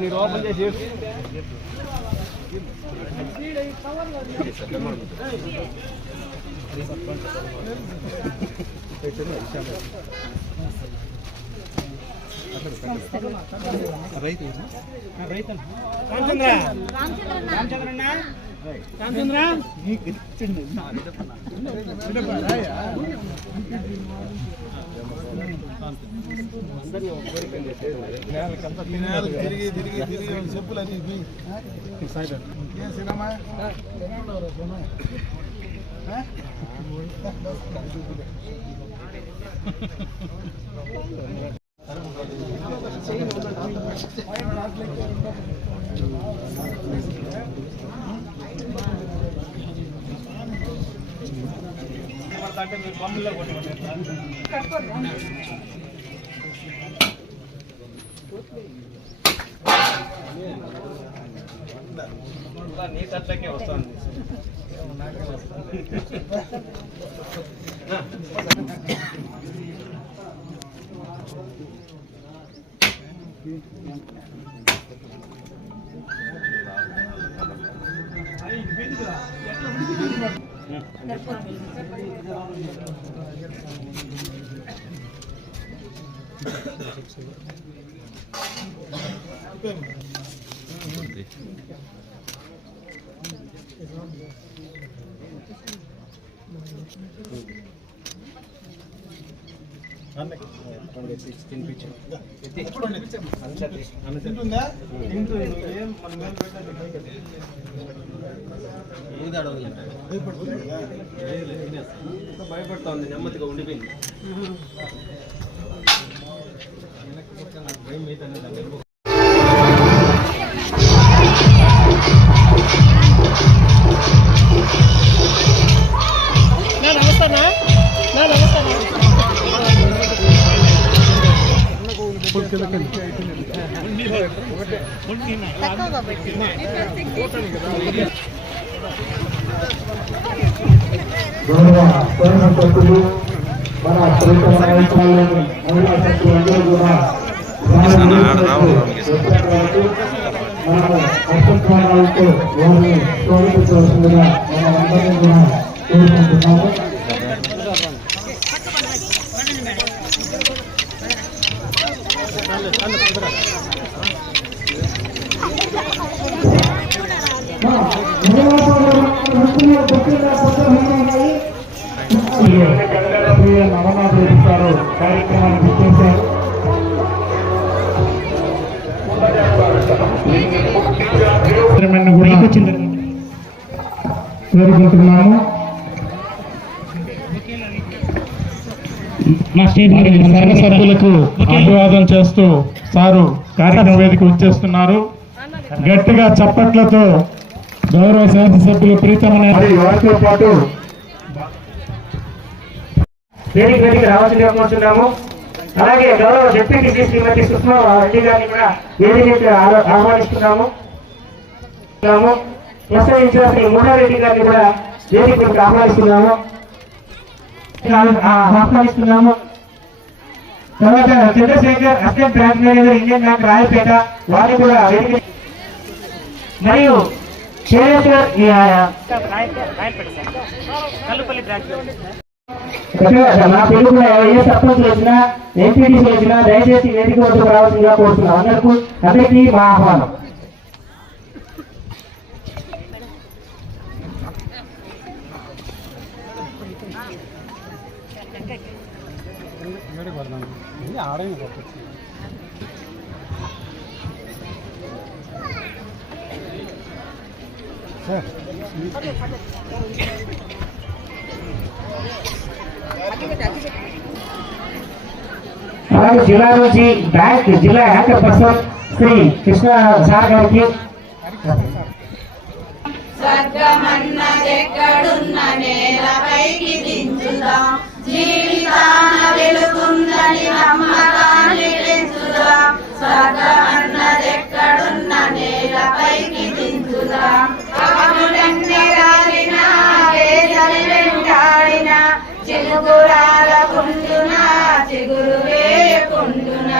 మీరు ఓపెన్ చేసి చెప్పులు నీ తట్లకే వస్తుంది. భయపడతా ఉంది, నెమ్మదిగా ఉండిపోయింది. కోరుకుంటున్నాము. సంఘ సభ్యులకు అభివాదం చేస్తూ సారు కార్యక్రమ వేదిక వచ్చేస్తున్నారు. గట్టిగా చప్పట్లతో గౌరవ శాసనసభ్యులు ప్రీతమనే వారితో పాటు వేదిక రావాల్సిందిగా కోరుతున్నాము. అలాగే గౌరవ డిప్యూటీ శ్రీమతి సుష్మా రెడ్డి గారిని కూడా వేదిక ఆహ్వానిస్తున్నాము. మోహారెడ్డి గారిని కూడా వేదికకు ఆహ్వానిస్తున్నాము. తర్వాత Chandrashekar assistant branch manager Indian Bank Rayapeta వారిని కూడా వేదిక, మరియు నా తెలుగులో ఏ సర్పంచ్ వచ్చినా ఎంపీటీసీ వచ్చినా దయచేసి వేదిక వద్దకు రావాల్సిందిగా కోరుతున్నాం. అందరికీ మా ఆహ్వానం. అలాగే జిల్లా నుంచి బ్యాంక్ జిల్లా anchor person Shri Krishna sir గారికి స్వర్గమన్నదెక్కడున్న నేలపైకి దించుదాం, జీవితాన వెలుగుందని నమ్మకాన్ని పెంచుదాం. స్వర్గమన్నదెక్కడున్న నేలపైకి దించుదాం. అగులన్నీ రాలినా వేసవి వెంటాడిన చిగురాలకుండున చిగురు వేయకుండున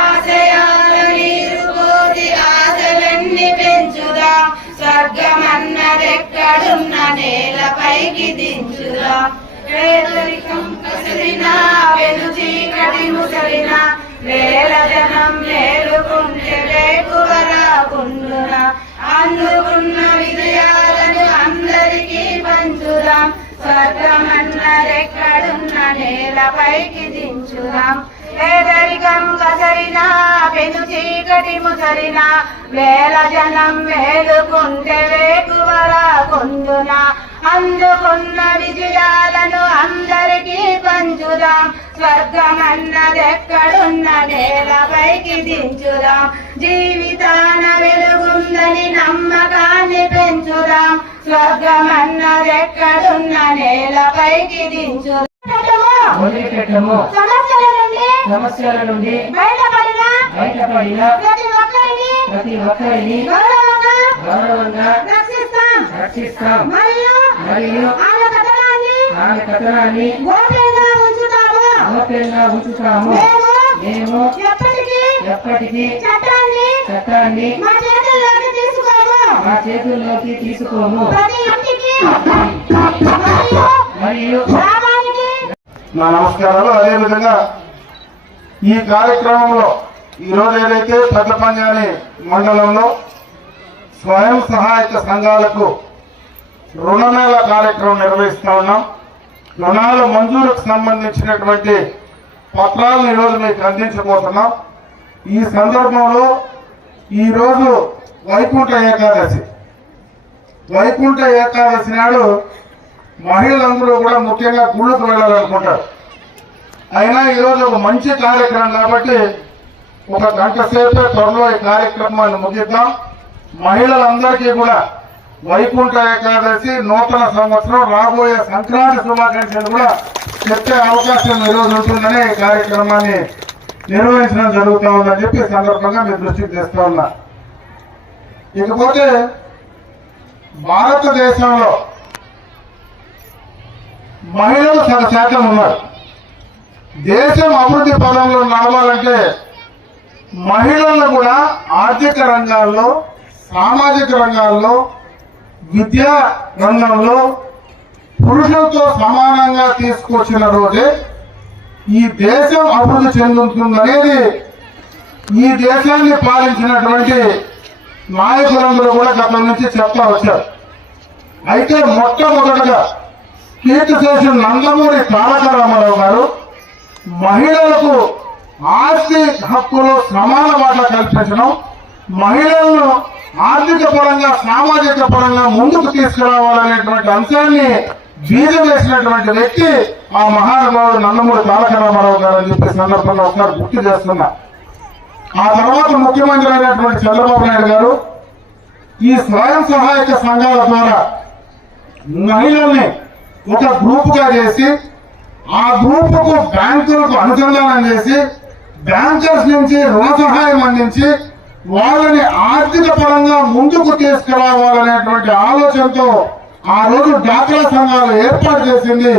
ఆశయాల నీరు కోసి ఆశలన్నీ పెంచుదాం. స్వర్గమన్నదెక్కడున్న నేలపైకి దించుదా. పేదరికం కసిరినా వెను చీకటి ముసలినా వేల జనం మేలుకుంటే వేకువరాకుండున అందుకున్న విజయాలను అందరికీ పంచుదాం. స్వర్గమన్నదెక్కడున్న నేలపైకి దించుదాం. పేదరికం కసరినా పెను చీకటి ముసలినా వేల జనం మేలుకుంటే వేకువరాకుండున అందుకున్న విజయాలను అందరికీ పంచుదాం. స్వర్గమన్నదెక్కడున్న నేలపైకి దించుదాం. జీవితాన వెలుగుందని నమ్మకాన్ని పెంచుదాం. స్వర్గమన్నదెక్కడున్న నేలపైకి దించుదాం. సమస్యల నుండి బయటపడిన ప్రతి ఒక్కరిని గౌరవంగా రక్షిస్తాం మరియు ఆమె కథనాన్ని గోప్యంగా ఉంచుతాము. మేము ఎప్పటికీ చట్టాన్ని మా చేతుల్లోకి తీసుకోము మరియు నా నమస్కారాలు. అదేవిధంగా ఈ కార్యక్రమంలో ఈరోజు ఏదైతే పెద్దపంజాని మండలంలో స్వయం సహాయక సంఘాలకు రుణమేళ కార్యక్రమం నిర్వహిస్తూ ఉన్నాం. రుణాల మంజూరుకు సంబంధించినటువంటి పత్రాలను ఈరోజు మీకు అందించబోతున్నాం. ఈ సందర్భంలో ఈరోజు వైకుంఠ ఏకాదశి నాడు మహిళలందరూ కూడా ముఖ్యంగా గుళ్ళకు వెళ్ళాలనుకుంటారు. అయినా ఈరోజు ఒక మంచి కార్యక్రమం కాబట్టి ఒక గంట సేపే త్వరలో ఈ కార్యక్రమాన్ని ముగిద్దాం. మహిళలందరికీ కూడా వైకుంఠ ఏకాదశి, నూతన సంవత్సరం, రాబోయే సంక్రాంతి శుభాకాంక్షలు కూడా చెప్పే అవకాశం ఈరోజు ఉంటుందని ఈ కార్యక్రమాన్ని నిర్వహించడం జరుగుతూ ఉందని చెప్పి సందర్భంగా మీ దృష్టికి తెస్తా ఉన్నా. ఇకపోతే భారతదేశంలో మహిళలు 100% ఉన్నారు. దేశం అభివృద్ధి పదంలో నడవాలంటే మహిళలను కూడా ఆర్థిక రంగాల్లో, సామాజిక రంగాల్లో, విద్యా రంగంలో పురుషులతో సమానంగా తీసుకొచ్చిన రోజే ఈ దేశం అభివృద్ధి చెందుతుందనేది ఈ దేశాన్ని పాలించినటువంటి నాయకులందరూ కూడా గతం నుంచి చెప్తా వచ్చారు. అయితే మొట్టమొదటిగా కీర్తిశేషు నందమూరి తారక రామారావు గారు మహిళలకు ఆస్తి హక్కులో సమాన వాటా కల్పించడం, మహిళలను ఆర్థిక పరంగా, సామాజిక పరంగా ముందుకు తీసుకురావాలనేటువంటి అంశాన్ని బీజం వేసినటువంటి వ్యక్తి ఆ మహానుభావుడు నందమూరి తారక రామారావు గారు అని చెప్పే సందర్భంగా ఒకసారి గుర్తు చేస్తున్నా. ఆ తర్వాత ముఖ్యమంత్రి అయినటువంటి చంద్రబాబు నాయుడు గారు ఈ స్వయం సహాయక సంఘాల ద్వారా మహిళల్ని ఒక గ్రూప్ గా చేసి ఆ గ్రూప్ కు బ్యాంకులకు అనుసంధానం చేసి బ్యాంకర్స్ నుంచి రుణ సహాయం అందించి వాళ్ళని ఆర్థిక పరంగా ముందుకు తీసుకురావాలనేటువంటి ఆలోచనతో ఆ రోజు డాక్రా సంఘాలు ఏర్పాటు చేసింది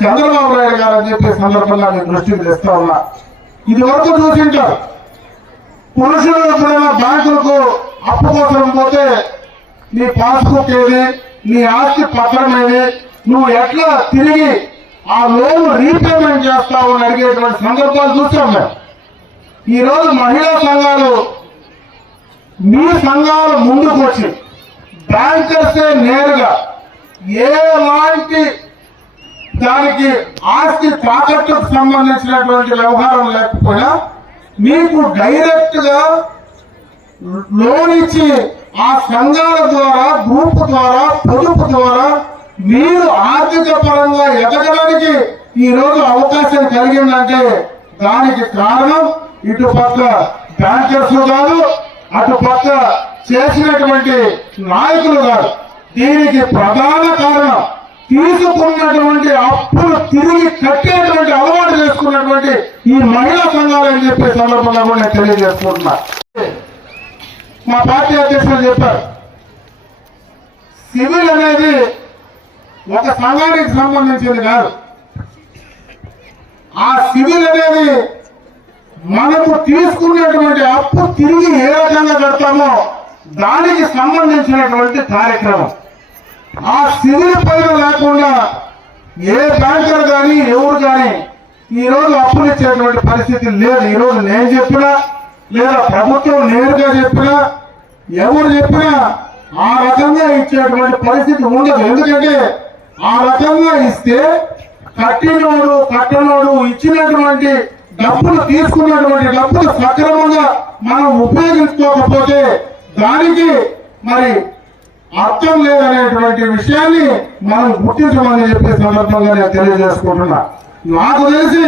చంద్రబాబు నాయుడు గారు అని చెప్పే సందర్భంగా నేను దృష్టికి తెస్తా ఉన్నా. ఇది వరకు చూసింటారు, పురుషులు ఎప్పుడైనా బ్యాంకులకు అప్పు కోసం పోతే నీ పాస్బుక్ ఏది, నీ ఆస్తి పత్రం ఏది, నువ్వు ఎట్లా తిరిగి ఆ లోన్ రీపేమెంట్ చేస్తావు అని అడిగేటువంటి సందర్భాలు చూసాం మేము. ఈరోజు మహిళా సంఘాలు, మీ సంఘాలు ముందుకు వచ్చి బ్యాంకర్సే నేరుగా ఎలాంటి దానికి ఆస్తి తాకట్టుకు సంబంధించినటువంటి వ్యవహారం లేకపోయినా మీకు డైరెక్ట్ గా లోన్ ఇచ్చి ఆ సంఘాల ద్వారా, గ్రూప్ ద్వారా, పొదుపు ద్వారా మీరు ఆర్థిక పరంగా ఎదగడానికి ఈ రోజు అవకాశం కలిగిందంటే దానికి కారణం ఇటు పక్క బ్యాంకర్స్ కాదు, అటు పక్క చేసినటువంటి నాయకులు కాదు. దీనికి ప్రధాన కారణం తీసుకున్నటువంటి అప్పులు తిరిగి కట్టేటువంటి అలవాటు చేసుకున్నటువంటి ఈ మహిళా సంఘాలు అని చెప్పే సందర్భంగా కూడా నేను తెలియజేసుకుంటున్నా. మా పార్టీ అధ్యక్షులు చెప్పారు, సివిల్ అనేది ఒక సంఘానికి సంబంధించింది కాదు. ఆ సివిల్ అనేది మనకు తీసుకునేటువంటి అప్పు తిరిగి ఏ రకంగా కడతామో దానికి సంబంధించినటువంటి కార్యక్రమం. ఆ సివిల్ పైన లేకుండా ఏ బ్యాంకర్ కానీ ఎవరు కానీ ఈ రోజు అప్పులు ఇచ్చేటువంటి పరిస్థితి లేదు. ఈ రోజు నేను చెప్పినా లేదా ప్రభుత్వం నేరుగా చెప్పినా ఎవరు చెప్పినా ఆ రకంగా ఇచ్చేటువంటి పరిస్థితి ఉండదు. ఎందుకంటే ఆ రకంగా ఇస్తే కట్టినోడు కట్టనోడు ఇచ్చినటువంటి డబ్బులు, తీసుకున్నటువంటి డబ్బులు సక్రమంగా మనం ఉపయోగించుకోకపోతే దానికి మరి అర్థం లేదనేటువంటి విషయాన్ని మనం గుర్తించమని చెప్పే సందర్భంగా నేను తెలియజేసుకుంటున్నా. నాకు తెలిసి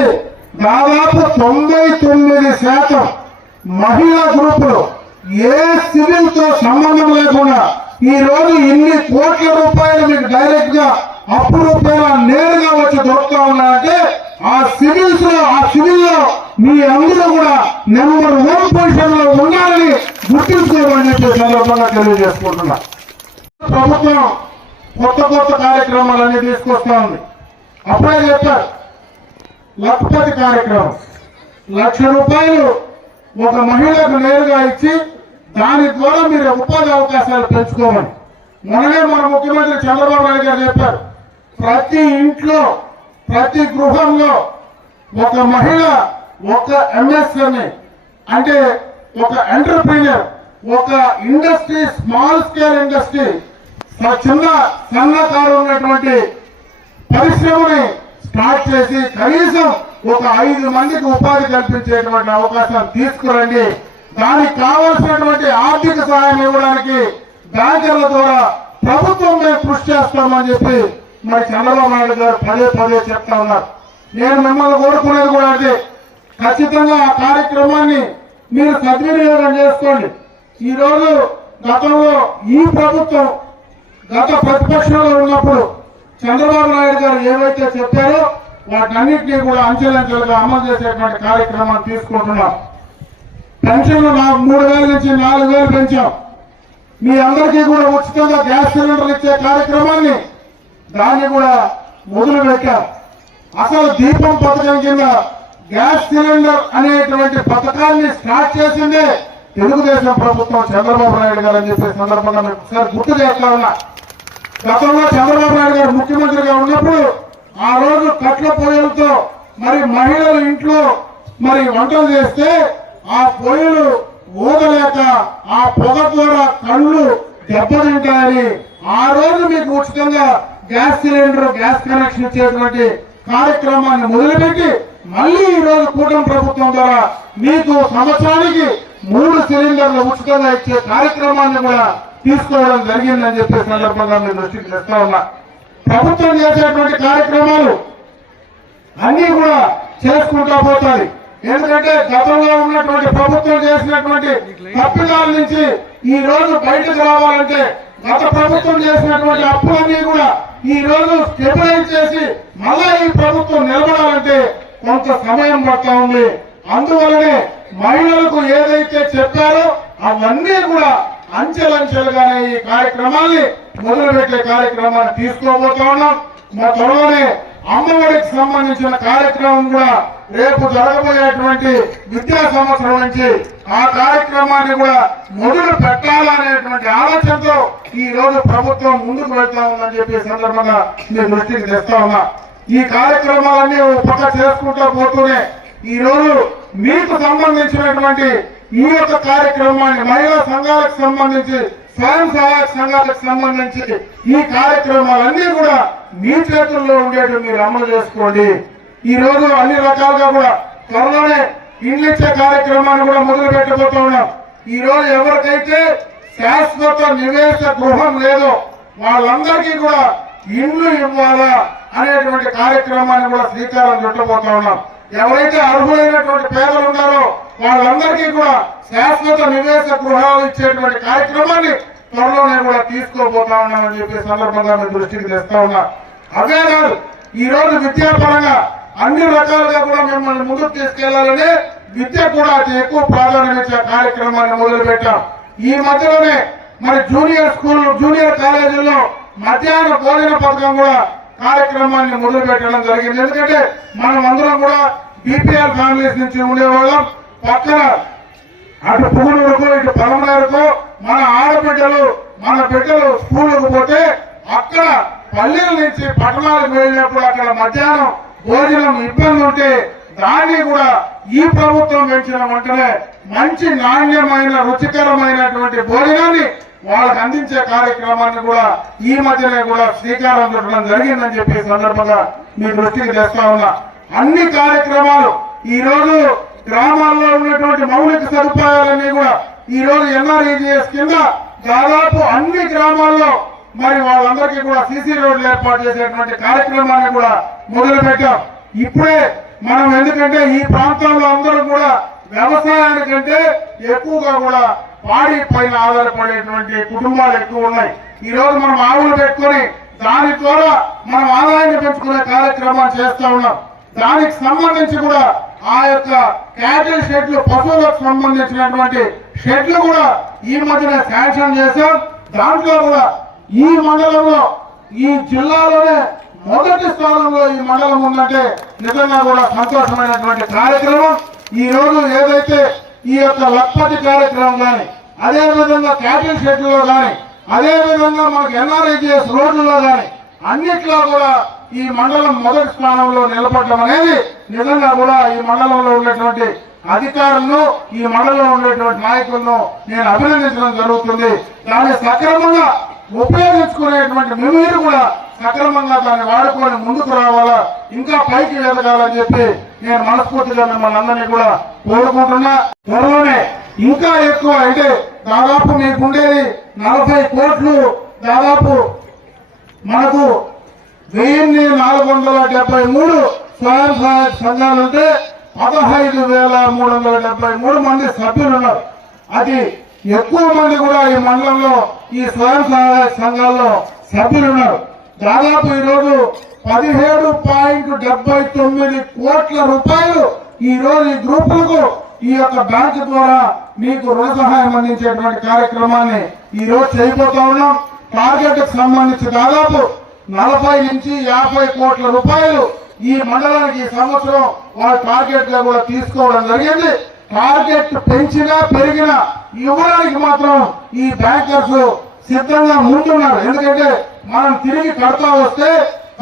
దాదాపు 99% మహిళా గ్రూపులు ఏ సివిల్ తో సంబంధం లేకుండా ఈ రోజు ఇన్ని కోట్ల రూపాయలు మీకు డైరెక్ట్ గా అప్పు రూపాయలు నేరుగా వచ్చి దొరుకుతా ఉన్నాయంటే ఆ సివిల్స్ లో, ఆ సివిల్ లో మీ అందరూ కూడా నెంబర్ 1 పొజిషన్ లో ఉండాలని గుర్తించుకోవాలని చెప్పే సందర్భంగా తెలియజేసుకుంటున్నా. ప్రభుత్వం కొత్త కార్యక్రమాలన్నీ తీసుకొస్తా ఉంది. అప్పుడే చెప్పారు, లక్షపతి కార్యక్రమం, ₹1,00,000 ఒక మహిళకు నేరుగా ఇచ్చి దాని ద్వారా మీరు ఉపాధి అవకాశాలు పెంచుకోమని. మొన్ననే మన ముఖ్యమంత్రి చంద్రబాబు నాయుడు గారు చెప్పారు, ప్రతి ఇంట్లో, ప్రతి గృహంలో ఒక మహిళ, ఒక ఎంఎస్ఎంఈ అంటే ఒక ఎంటర్ప్రీనియర్, ఒక ఇండస్ట్రీ, స్మాల్ స్కేల్ ఇండస్ట్రీ, చిన్న సన్నకారు ఉన్నటువంటి పరిశ్రమని స్టార్ట్ చేసి కనీసం ఒక 5 మందికి ఉపాధి కల్పించేటువంటి అవకాశం తీసుకురండి. దానికి కావాల్సినటువంటి ఆర్థిక సహాయం ఇవ్వడానికి బ్యాంకర్ల ద్వారా ప్రభుత్వం మేము కృషి చేస్తామని చెప్పి మరి చంద్రబాబు నాయుడు గారు పదే చెప్తా ఉన్నారు. నేను మిమ్మల్ని కోరుకునేది కూడా అదే, ఖచ్చితంగా ఆ కార్యక్రమాన్ని మీరు సద్వినియోగం చేసుకోండి. ఈ రోజు గతంలో ఈ ప్రభుత్వం గత ప్రతిపక్షంలో ఉన్నప్పుడు చంద్రబాబు నాయుడు గారు ఏవైతే చెప్పారో వాటన్నిటినీ కూడా అంచెలంచెలుగా అమలు చేసేటువంటి కార్యక్రమాన్ని తీసుకుంటున్నాం. పెన్షన్లు 3,000 నుంచి 4,000 పెంచాం. మీ అందరికీ కూడా ఉచితంగా గ్యాస్ సిలిండర్లు ఇచ్చే కార్యక్రమాన్ని దాన్ని కూడా మొదలు పెట్టాం. అసలు దీపం పథకం కింద గ్యాస్ సిలిండర్ అనేటువంటి పథకాన్ని స్టార్ట్ చేసిందే తెలుగుదేశం ప్రభుత్వం, చంద్రబాబు నాయుడు గారు అని చెప్పే సందర్భంగా మీకు ఒకసారి గుర్తు చేస్తా ఉన్నా. గతంలో చంద్రబాబు నాయుడు గారు ముఖ్యమంత్రిగా ఉన్నప్పుడు ఆ రోజు కట్ల పొయ్యిలతో మరి మహిళలు ఇంట్లో మరి వంటలు చేస్తే ఆ పొయ్యిలు ఊదలేక ఆ పొగ ద్వారా కళ్ళు దెబ్బతింటాయని ఆ రోజు మీకు ఉచితంగా గ్యాస్ సిలిండర్, గ్యాస్ కనెక్షన్ ఇచ్చేటువంటి కార్యక్రమాన్ని మొదలుపెట్టి మళ్ళీ ఈ రోజు కూటమి ప్రభుత్వం ద్వారా మీకు సంవత్సరానికి 3 సిలిండర్లు ఉచితంగా ఇచ్చే కార్యక్రమాన్ని కూడా తీసుకోవడం జరిగిందని చెప్పే సందర్భంగా మీ దృష్టికి తెస్తా ఉన్నా. ప్రభుత్వం చేసేటువంటి కార్యక్రమాలు అన్ని కూడా చేసుకుంటా పోతాయి. ఎందుకంటే గతంలో ఉన్నటువంటి ప్రభుత్వం చేసినటువంటి తప్పిదాల నుంచి ఈ రోజు బయటకు రావాలంటే గత ప్రభుత్వం చేసినటువంటి అప్పులన్నీ కూడా ఈ రోజు స్టెబిలైజ్ చేసి మళ్ళా ఈ ప్రభుత్వం నిలబడాలంటే కొంత సమయం పడతా ఉంది. అందువల్లనే మహిళలకు ఏదైతే చెప్పారో అవన్నీ కూడా అంచెలంచెలుగానే ఈ కార్యక్రమాన్ని మొదలుపెట్టే కార్యక్రమాన్ని తీసుకోబోతా ఉన్నాం. మా త్వరలోనే అమ్మఒడికి సంబంధించిన కార్యక్రమం కూడా రేపు జరగబోయేటువంటి విద్యా సంవత్సరం నుంచి ఆ కార్యక్రమాన్ని కూడా మొదలు పెట్టాలనేటువంటి ఆలోచనతో ఈ రోజు ప్రభుత్వం ముందుకు వెళ్తా ఉందని చెప్పే సందర్భంగా మీ దృష్టికి తెస్తా ఉన్నా. ఈ కార్యక్రమాలన్నీ ఒక పక్క చేసుకుంటూ పోతూనే ఈ రోజు మీకు సంబంధించినటువంటి ఈ యొక్క కార్యక్రమాన్ని మహిళా సంఘాలకు సంబంధించి, స్వయం సహాయక సంఘాలకు సంబంధించి ఈ కార్యక్రమాలన్నీ కూడా మీ చేతుల్లో ఉండేట్టు మీరు అమలు చేసుకోండి. ఈ రోజు అన్ని రకాలుగా కూడా త్వరలోనే ఇండ్లు ఇచ్చే కార్యక్రమాన్ని కూడా మొదలు పెట్టబోతా ఉన్నాం. ఈ రోజు ఎవరికైతే శాశ్వత నివేశ గృహం లేదో వాళ్ళందరికీ కూడా ఇండ్లు ఇవ్వాలా అనేటువంటి కార్యక్రమాన్ని కూడా శ్రీకారం చుట్టబోతా ఉన్నాం. ఎవరైతే అర్హులైనటువంటి పేదలు ఉన్నారో వాళ్ళందరికీ కూడా శాశ్వత నివేశ గృహాలు ఇచ్చేటువంటి కార్యక్రమాన్ని త్వరలోనే కూడా తీసుకోబోతా ఉన్నామని చెప్పి సందర్భంగా మీ దృష్టికి తెస్తా ఉన్నా. అవే కాదు, ఈ రోజు విద్యాపరంగా అన్ని రకాలుగా కూడా మిమ్మల్ని ముందుకు తీసుకెళ్లాలని విద్య కూడా అతి ఎక్కువ ప్రాధాన్యత ఇచ్చే కార్యక్రమాన్ని మొదలు పెట్టాం. ఈ మధ్యలోనే మరి జూనియర్ కాలేజీల్లో మధ్యాహ్న భోజన పథకం కూడా కార్యక్రమాన్ని మొదలు పెట్టడం జరిగింది. ఎందుకంటే మనం అందరం కూడా బీపీఆర్ ఫ్యామిలీస్ నుంచి ఉండేవాళ్ళం. పక్కన అటు పుగునూరుకు ఇటు పలమనేరుకు మన ఆడబిడ్డలు మన బిడ్డలు స్కూళ్ళకు పోతే అక్కడ పల్లెల నుంచి పట్టణాలకు వెళ్ళినప్పుడు అక్కడ మధ్యాహ్నం భోజనం ఇబ్బంది ఉంటే దాన్ని కూడా ఈ ప్రభుత్వం పెంచిన వెంటనే మంచి నాణ్యమైన రుచికరమైనటువంటి భోజనాన్ని వాళ్ళకు అందించే కార్యక్రమాన్ని కూడా ఈ మధ్యనే కూడా శ్రీకారం చుట్టడం జరిగిందని చెప్పి సందర్భంగా మీ దృష్టికి తెస్తా ఉన్నా. అన్ని కార్యక్రమాలు ఈ రోజు గ్రామాల్లో ఉన్నటువంటి మౌలిక సదుపాయాలన్నీ కూడా ఈ రోజు ఎన్ఆర్ఈజీఎస్ కింద దాదాపు అన్ని గ్రామాల్లో మరి వాళ్ళందరికీ కూడా సీసీ రోడ్లు ఏర్పాటు చేసేటువంటి కార్యక్రమాన్ని కూడా మొదలు పెట్టాం. ఇప్పుడే మనం ఎందుకంటే ఈ ప్రాంతంలో అందరూ కూడా వ్యవసాయానికంటే ఎక్కువగా కూడా పాడి పైన ఆధారపడేటువంటి కుటుంబాలు ఎక్కువ ఉన్నాయి. ఈ రోజు మనం ఆవులు పెట్టుకుని దాని ద్వారా మనం ఆదాయాన్ని పెంచుకునే కార్యక్రమాలు చేస్తా ఉన్నాం. దానికి సంబంధించి కూడా ఆ యొక్క క్యాటిల్ షెడ్లు పశువులకు సంబంధించినటువంటి షెడ్లు కూడా ఈ మధ్యన శాంక్షన్ చేశాం. దాంట్లో కూడా ఈ మండలంలో ఈ జిల్లాలోనే మొదటి స్థానంలో ఈ మండలం ఉందంటే నిజంగా కూడా సంతోషమైనటువంటి కార్యక్రమం. ఈ రోజు ఏదైతే ఈ యొక్క లక్పతి కార్యక్రమం కానీ అదే విధంగా క్యాటిల్ షెడ్లలో కానీ అదే విధంగా మనకు ఎన్ఆర్ఐజిఎస్ రోడ్లలో కానీ అన్నిట్లో కూడా ఈ మండలం మొదటి స్థానంలో నిలబడడం అనేది నిజంగా కూడా ఈ మండలంలో ఉన్నటువంటి అధికారులను ఈ మండలంలో ఉండేటువంటి నాయకులను నేను అభినందించడం జరుగుతుంది. దాన్ని సక్రమంగా ఉపయోగించుకునేటువంటి మీరు కూడా సక్రమంగా దాన్ని వాడుకొని ముందుకు రావాలా, ఇంకా పైకి ఎదగాలని చెప్పి నేను మనస్ఫూర్తిగా మిమ్మల్ని అందరినీ కూడా కోరుకుంటున్నా. త్వరలోనే ఇంకా ఎక్కువ అంటే దాదాపు మీకుండేది 40 కోట్లు, దాదాపు మనకు 1473 స్వయం సహాయక సంఘాలుంటే 15,373 మంది సభ్యులు ఉన్నారు. అది ఎక్కువ మంది కూడా ఈ మండలంలో ఈ స్వయం సహాయక సంఘాల్లో సభ్యులు ఉన్నారు. దాదాపు ఈరోజు 17.79 కోట్ల రూపాయలు ఈ రోజు ఈ గ్రూపులకు ఈ యొక్క బ్యాంకు ద్వారా మీకు రుణ సహాయం అందించేటువంటి కార్యక్రమాన్ని ఈ రోజు చేయబోతా ఉన్నాం. టార్గెట్ కు సంబంధించి దాదాపు 40 నుంచి 50 కోట్ల రూపాయలు ఈ మండలానికి ఈ సంవత్సరం వాళ్ళ టార్గెట్ గా కూడా తీసుకోవడం జరిగింది. టార్గెట్ పెంచినా పెరిగినా ఇవ్వడానికి మాత్రం ఈ బ్యాంకర్స్ సిద్ధంగా ముందున్నారు. ఎందుకంటే మనం తిరిగి కడతా వస్తే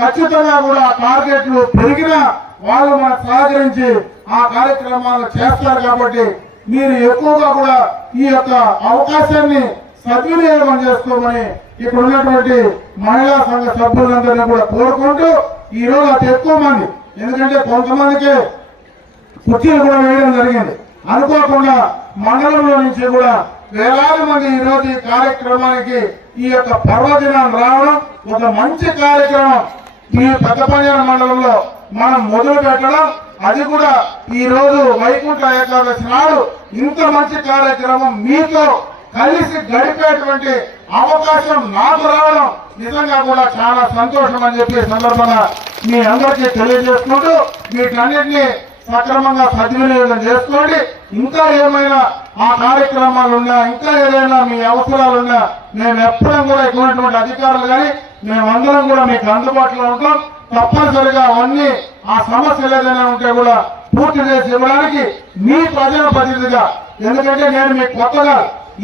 ఖచ్చితంగా కూడా టార్గెట్లు పెరిగినా వాళ్ళు మనకు సహకరించి ఆ కార్యక్రమాలు చేస్తారు. కాబట్టి మీరు ఎక్కువగా కూడా ఈ యొక్క అవకాశాన్ని సద్వినియోగం చేసుకోమని ఇక్కడ ఉన్నటువంటి మహిళా సంఘ సభ్యులందరినీ కూడా కోరుకుంటూ ఈ రోజు అతి ఎక్కువ మంది, ఎందుకంటే కొంతమందికి కుర్చీలు కూడా వేయడం జరిగింది, అనుకోకుండా మండలంలో నుంచి కూడా వేలాది మంది ఈ రోజు ఈ కార్యక్రమానికి ఈ యొక్క పర్వదినాన్ని రావడం ఒక మంచి కార్యక్రమం. ఈ పెద్దపంజాల మండలంలో మనం మొదలు పెట్టడం, అది కూడా ఈ రోజు వైకుంఠ ఏకాదశి నాడు ఇంత మంచి కార్యక్రమం మీతో కలిసి గడిపేటువంటి అవకాశం నాకు రావడం నిజంగా కూడా చాలా సంతోషం అని చెప్పి సందర్భంగా మీ అందరికీ తెలియజేసుకుంటూ వీటన్నిటినీ సక్రమంగా సద్వినియోగం చేసుకోండి. ఇంకా ఏమైనా ఆ కార్యక్రమాలున్నా, ఇంకా ఏదైనా మీ అవసరాలున్నా మేము ఎప్పుడూ కూడా ఎక్కువటువంటి అధికారులు కానీ మేమందరం కూడా మీకు అందుబాటులో ఉంటాం. తప్పనిసరిగా అవన్నీ ఆ సమస్యలు ఏదైనా ఉంటే కూడా పూర్తి చేసి ఇవ్వడానికి మీ ప్రజల ప్రతినిధిగా, ఎందుకంటే నేను మీకు కొత్తగా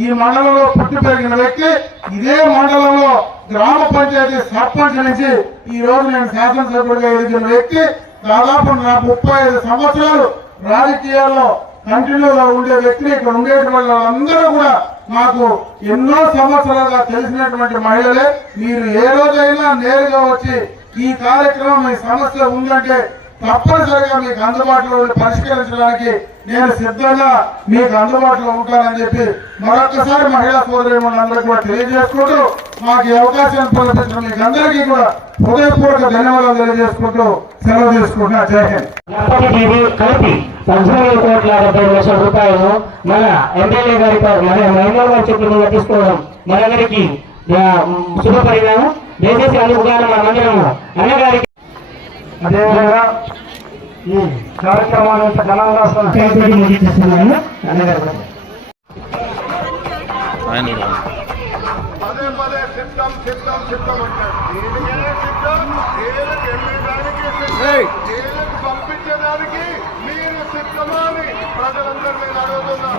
ఈ మండలంలో పుట్టి పెరిగిన వ్యక్తి, ఇదే మండలంలో గ్రామ పంచాయతీ సర్పంచ్ నుంచి ఈ రోజు నేను శాసనసభ్యుడిగా ఎదిగిన వ్యక్తి. దాదాపు నా 35 సంవత్సరాలు రాజకీయాల్లో కంటిన్యూగా ఉండే వ్యక్తిని. ఇక్కడ ఉండేటువంటి వాళ్ళందరూ కూడా నాకు ఎన్నో సంవత్సరాలుగా తెలిసినటువంటి మహిళలే. మీరు ఏ రోజైనా నేరుగా వచ్చి ఈ కార్యక్రమం మీ సమస్య ఉందంటే తప్పనిసరిగా మీకు అందుబాటులో ఉండి పరిష్కరించడానికి నేను సిద్ధంగా మీకు అందుబాటులో ఉంటానని చెప్పి మరొకసారి మహిళా సోదరులందరికీ కూడా తెలియజేసుకుంటూ మాకు ఈ అవకాశం కల్పించిన మీకు అందరికీ కూడా హృదయపూర్వక ధన్యవాదాలు తెలియజేసుకుంటూ సెలవు తీసుకుంటున్నా. జై హింద్. ఎప్పటికీ కలిపి 18,70,00,000 రూపాయలు మన ఎమ్మెల్యే గారి మన మహిళా గారి చెట్ల మీద తీసుకోవడం మనందరికీ శుభ పరిణామం. దయచేసి అనుకున్నాను మనందరము అన్నగారికి అదేవిధంగా ఈ కార్యక్రమాన్ని ఘనంగా ముగించేస్తున్నాను. అన్నగారు పదే పదే సిద్ధం సిద్ధం సిద్ధం అంటారు. జైలుకు పంపించడానికి మీరు సిద్ధమా అని ప్రజలందరూ నేను అడుగుతున్నా.